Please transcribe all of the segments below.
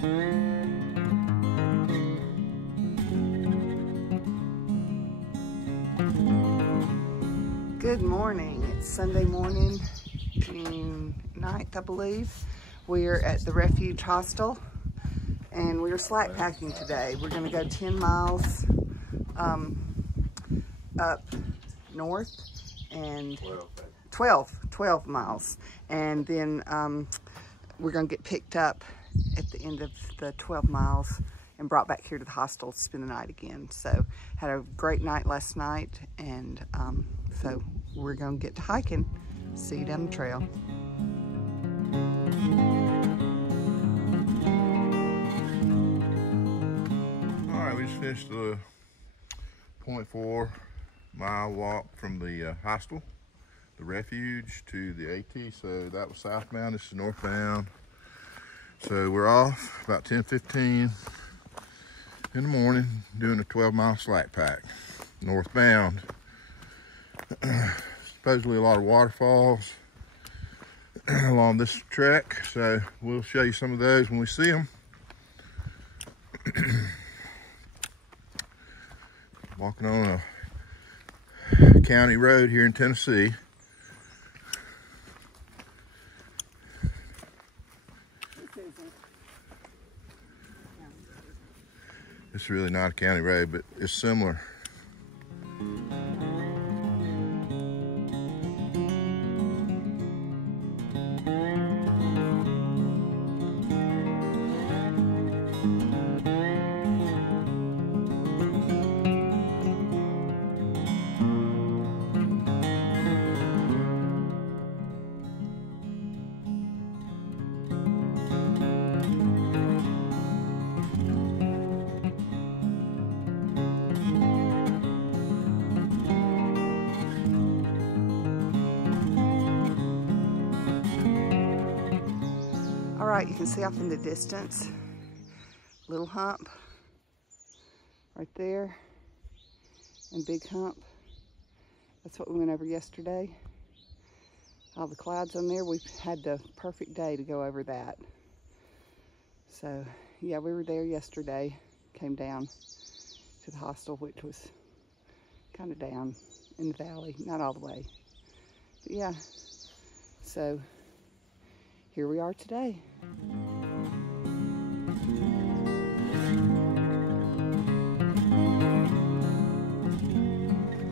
Good morning. It's Sunday morning, June 9th, I believe. We're at the Refuge Hostel and we're slack packing today. We're going to go 10 miles up north and 12 miles. And then we're going to get picked up at the end of the 12 miles and brought back here to the hostel to spend the night again. So had a great night last night, and so we're gonna get to hiking. See you down the trail. All right, we just finished the 0.4 mile walk from the hostel, the Refuge, to the AT. So that was southbound, this is northbound. So we're off about 10:15 in the morning, doing a 12-mile slack pack, northbound. Supposedly a lot of waterfalls along this trek, so we'll show you some of those when we see them. Walking on a county road here in Tennessee. It's really not a county road, but it's similar. All right, you can see off in the distance, Little Hump right there, and Big Hump. That's what we went over yesterday. All the clouds on there, we've had the perfect day to go over that. So yeah, we were there yesterday, came down to the hostel, which was kind of down in the valley, not all the way. But yeah, so here we are today.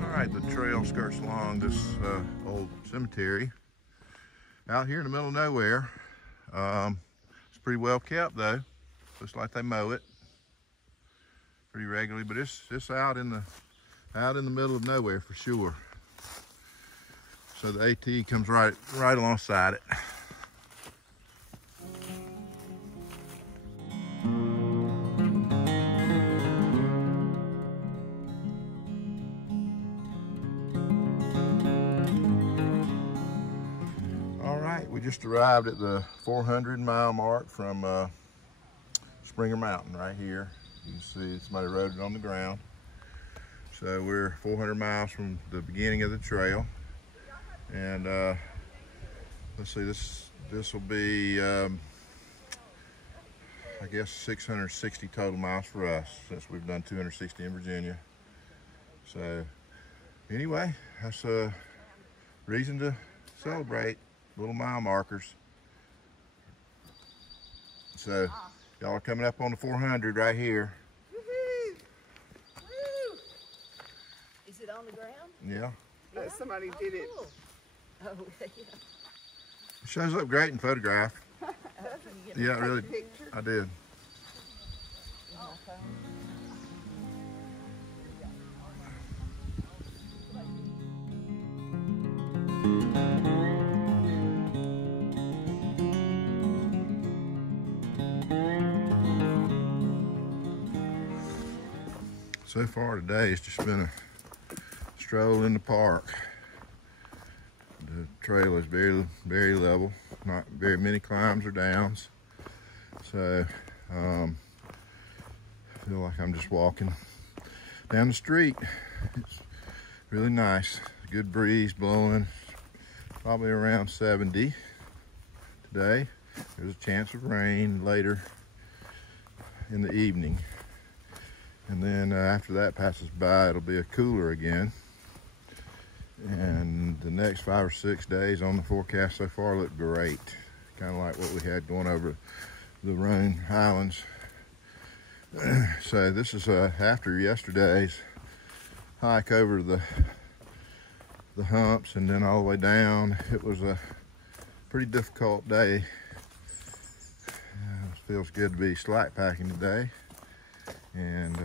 All right, the trail skirts along this old cemetery out here in the middle of nowhere. It's pretty well kept though. Looks like they mow it pretty regularly, but it's out in the middle of nowhere for sure. So the AT comes right alongside it. We just arrived at the 400-mile mark from Springer Mountain right here. You can see somebody wrote it on the ground. So we're 400 miles from the beginning of the trail. And let's see, this will be, I guess, 660 total miles for us, since we've done 260 in Virginia. So anyway, that's a reason to celebrate. Little mile markers. So y'all are coming up on the 400 right here. Woohoo! Woo! Is it on the ground? Yeah. Yeah. Somebody did it. Cool. Oh, yeah. It shows up great in photograph. Yeah, really. I did. So far today, it's just been a stroll in the park. The trail is very level, not very many climbs or downs. So I feel like I'm just walking down the street. It's really nice. Good breeze blowing, probably around 70 today. There's a chance of rain later in the evening. And then after that passes by, it'll be a cooler again. And the next 5 or 6 days on the forecast so far look great. Kind of like what we had going over the Rhone Highlands. So this is after yesterday's hike over the humps and then all the way down. It was a pretty difficult day. It feels good to be slack packing today and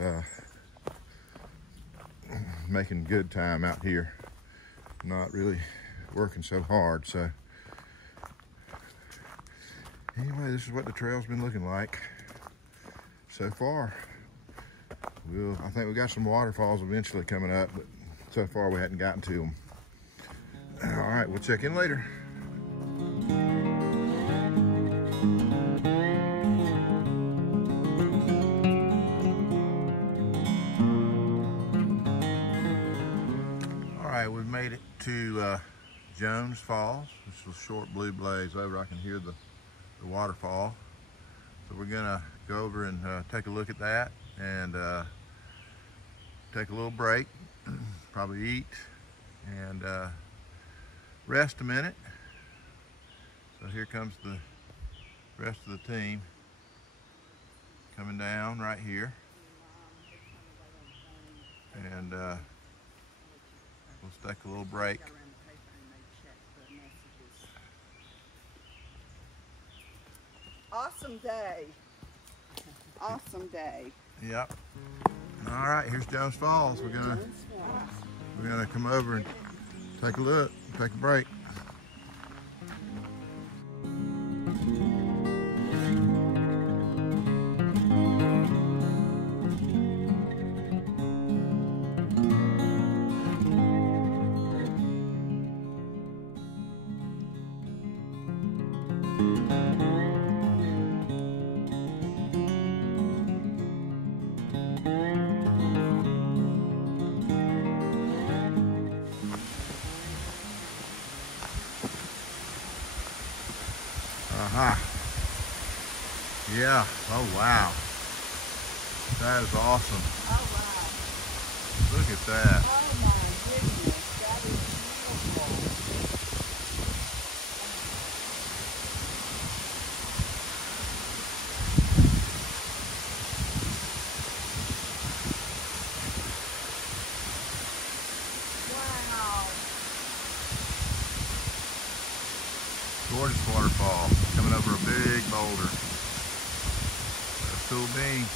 making good time out here. Not really working so hard. So anyway, this is what the trail's been looking like so far. I think we got some waterfalls eventually coming up, but so far we hadn't gotten to them. All right, we'll check in later. All right, we've made it to Jones Falls. This is a short blue blaze over. I can hear the waterfall. So we're gonna go over and take a look at that and take a little break, probably eat and rest a minute. So here comes the rest of the team coming down right here. And we'll take a little break. Awesome day. Awesome day. Yep. All right, here's Jones Falls. We're gonna come over and take a look, take a break. Yeah, oh wow. That is awesome. Oh wow. Look at that. Oh my goodness, that is beautiful. Wow. Gorgeous waterfall coming over a big boulder. Cool beans.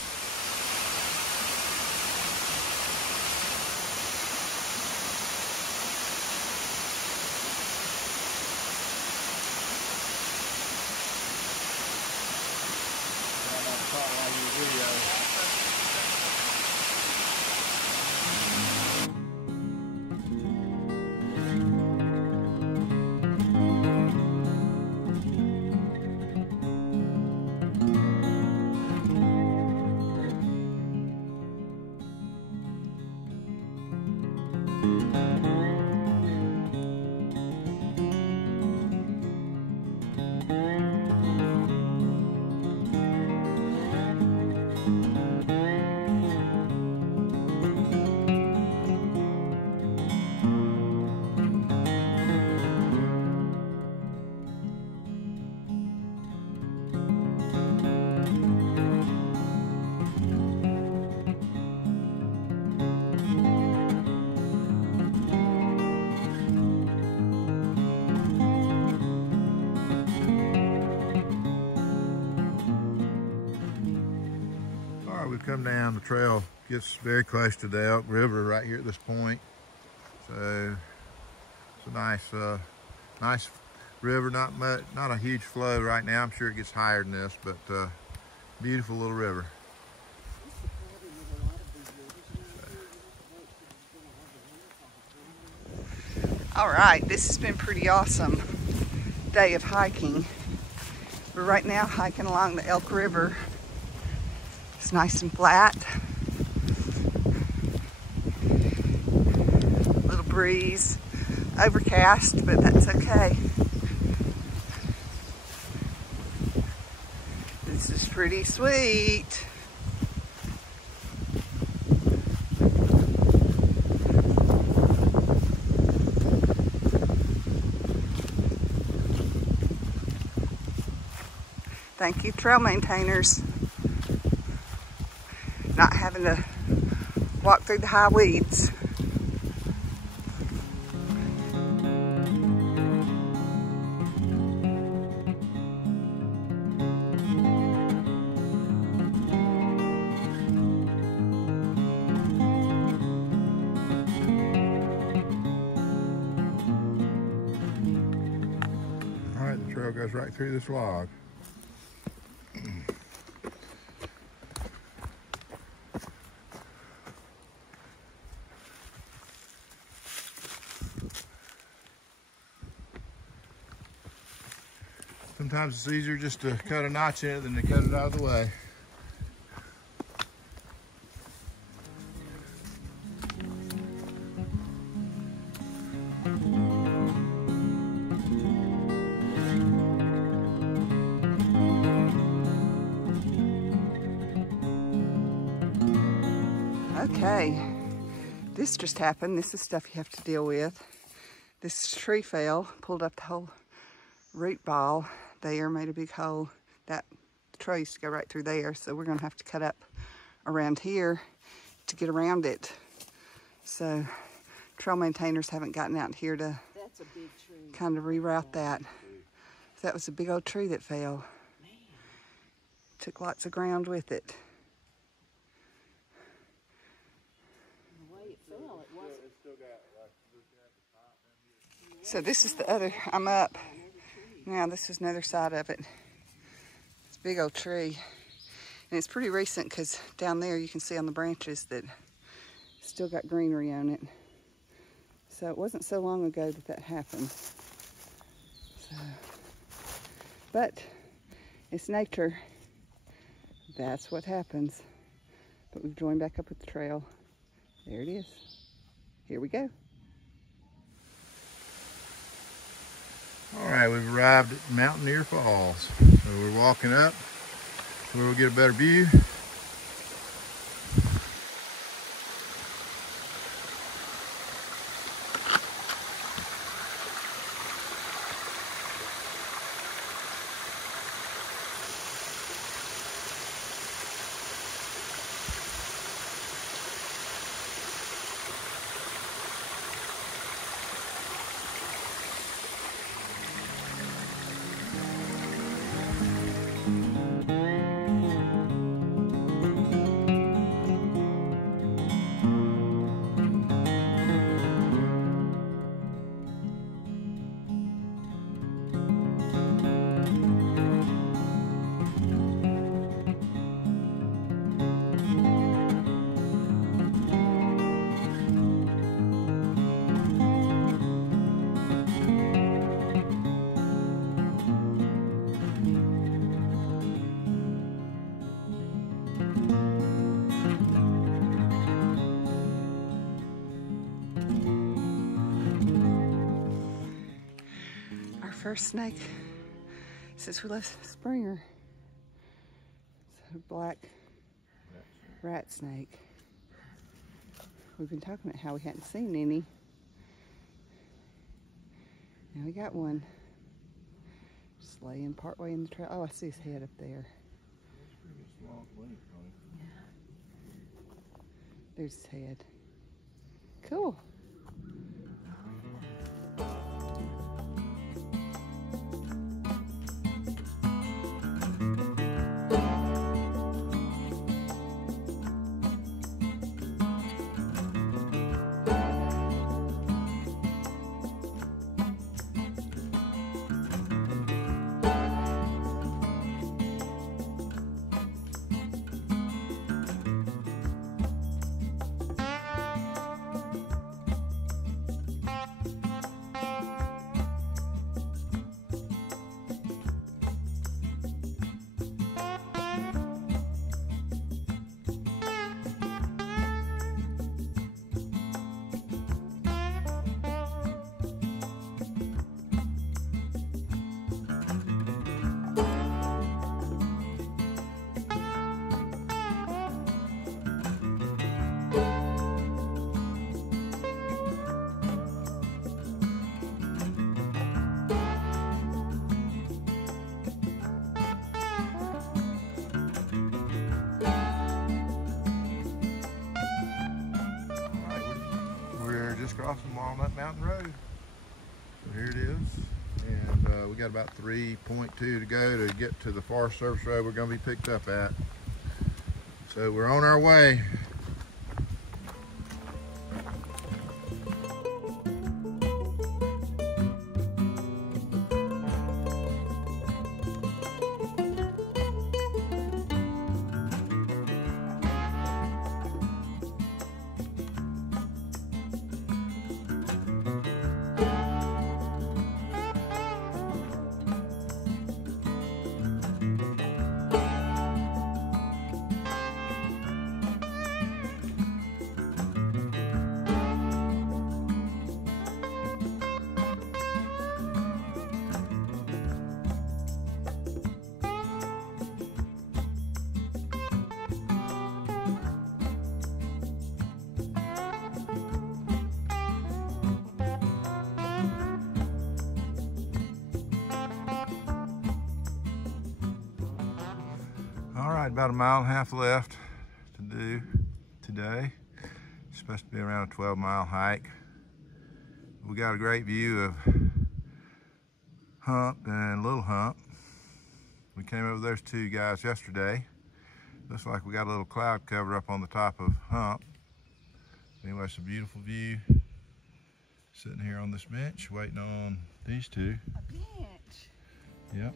We've come down, the trail gets very close to the Elk River right here at this point. So it's a nice river, not a huge flow right now. I'm sure it gets higher than this, but beautiful little river. All right, this has been pretty awesome day of hiking. We're right now hiking along the Elk River. It's nice and flat. Little breeze, overcast, but that's okay. This is pretty sweet. Thank you, trail maintainers. Not having to walk through the high weeds. All right, the trail goes right through this log. Sometimes it's easier just to cut a notch in it than to cut it out of the way. Okay, this just happened. This is stuff you have to deal with. This tree fell, pulled up the whole root ball there, made a big hole. That tree used to go right through there, so we're gonna have to cut up around here to get around it. So trail maintainers haven't gotten out here to kind of reroute that. That was a big old tree that fell. Took lots of ground with it. So this is the other, I'm up. Now this is another side of it. It's a big old tree. And it's pretty recent because down there you can see on the branches that it's still got greenery on it. So it wasn't so long ago that that happened. So, but it's nature. That's what happens. But we've joined back up with the trail. There it is. Here we go. All right, we've arrived at Mountaineer Falls. So we're walking up where we'll get a better view. First snake since we left Springer. It's a black rat snake. We've been talking about how we hadn't seen any. Now we got one. Just laying partway in the trail. Oh, I see his head up there. Yeah. There's his head. Cool. on up Mountain Road. So here it is. And we got about 3.2 to go to get to the Forest Service Road we're going to be picked up at. So we're on our way. All right, about a mile and a half left to do today. It's supposed to be around a 12-mile hike. We got a great view of Hump and Little Hump. We came over those two guys yesterday. Looks like we got a little cloud cover up on the top of Hump. Anyway, it's a beautiful view. Sitting here on this bench waiting on these two. A bench. Yep.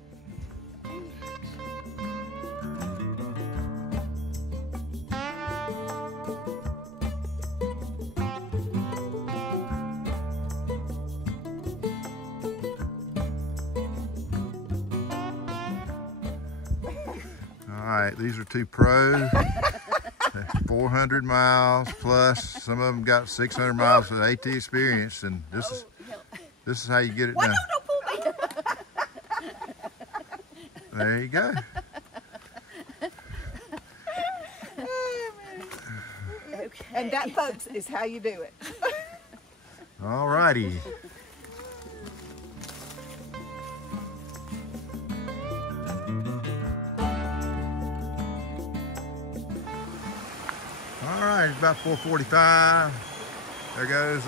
All right, these are two pros. 400 miles plus. Some of them got 600 miles of AT experience, and this is how you get it done. Don't pull me. There you go. Okay. And that, folks, is how you do it. All righty. All right, it's about 4:45. There goes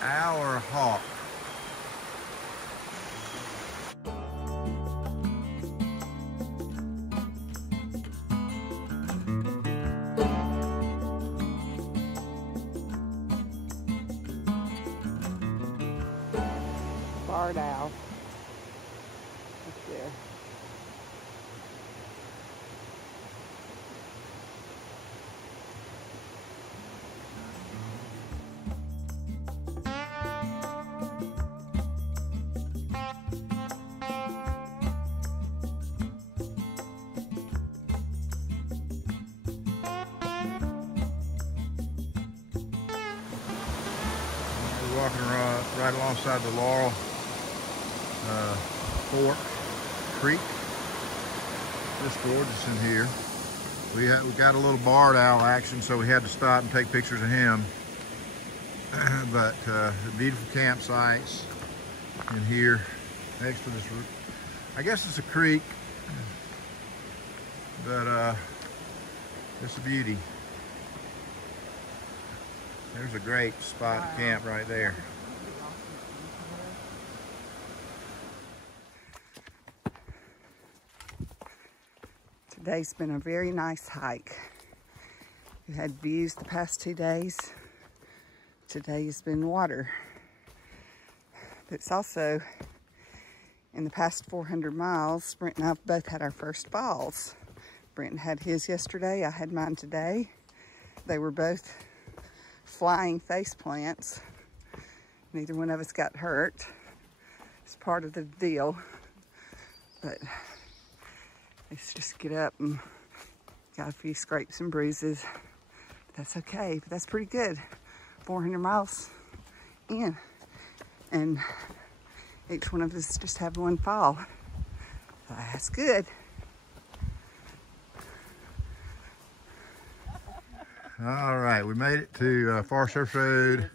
our hawk. Barred owl. Up there. We're walking right alongside the Laurel Fork Creek. Just gorgeous in here. We got a little barred owl action, so we had to stop and take pictures of him. But beautiful campsites in here next to this. I guess it's a creek, but it's a beauty. There's a great spot to camp right there. Today's been a very nice hike. We've had views the past 2 days. Today has been water. But it's also, in the past 400 miles, Brent and I both had our first falls. Brent had his yesterday, I had mine today. They were both flying face plants. Neither one of us got hurt. It's part of the deal. But let's just get up and got a few scrapes and bruises. But that's okay, but that's pretty good. 400 miles in, and each one of us just have one fall. That's good. All right, we made it to Forest Service Road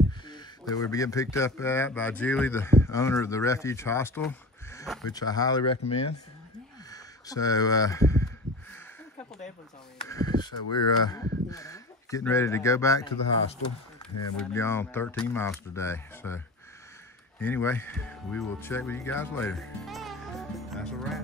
that we're getting picked up at by Julie, the owner of the Refuge Hostel, which I highly recommend. So, so we're getting ready to go back to the hostel and we've gone 13 miles today. So anyway, we will check with you guys later. That's a wrap.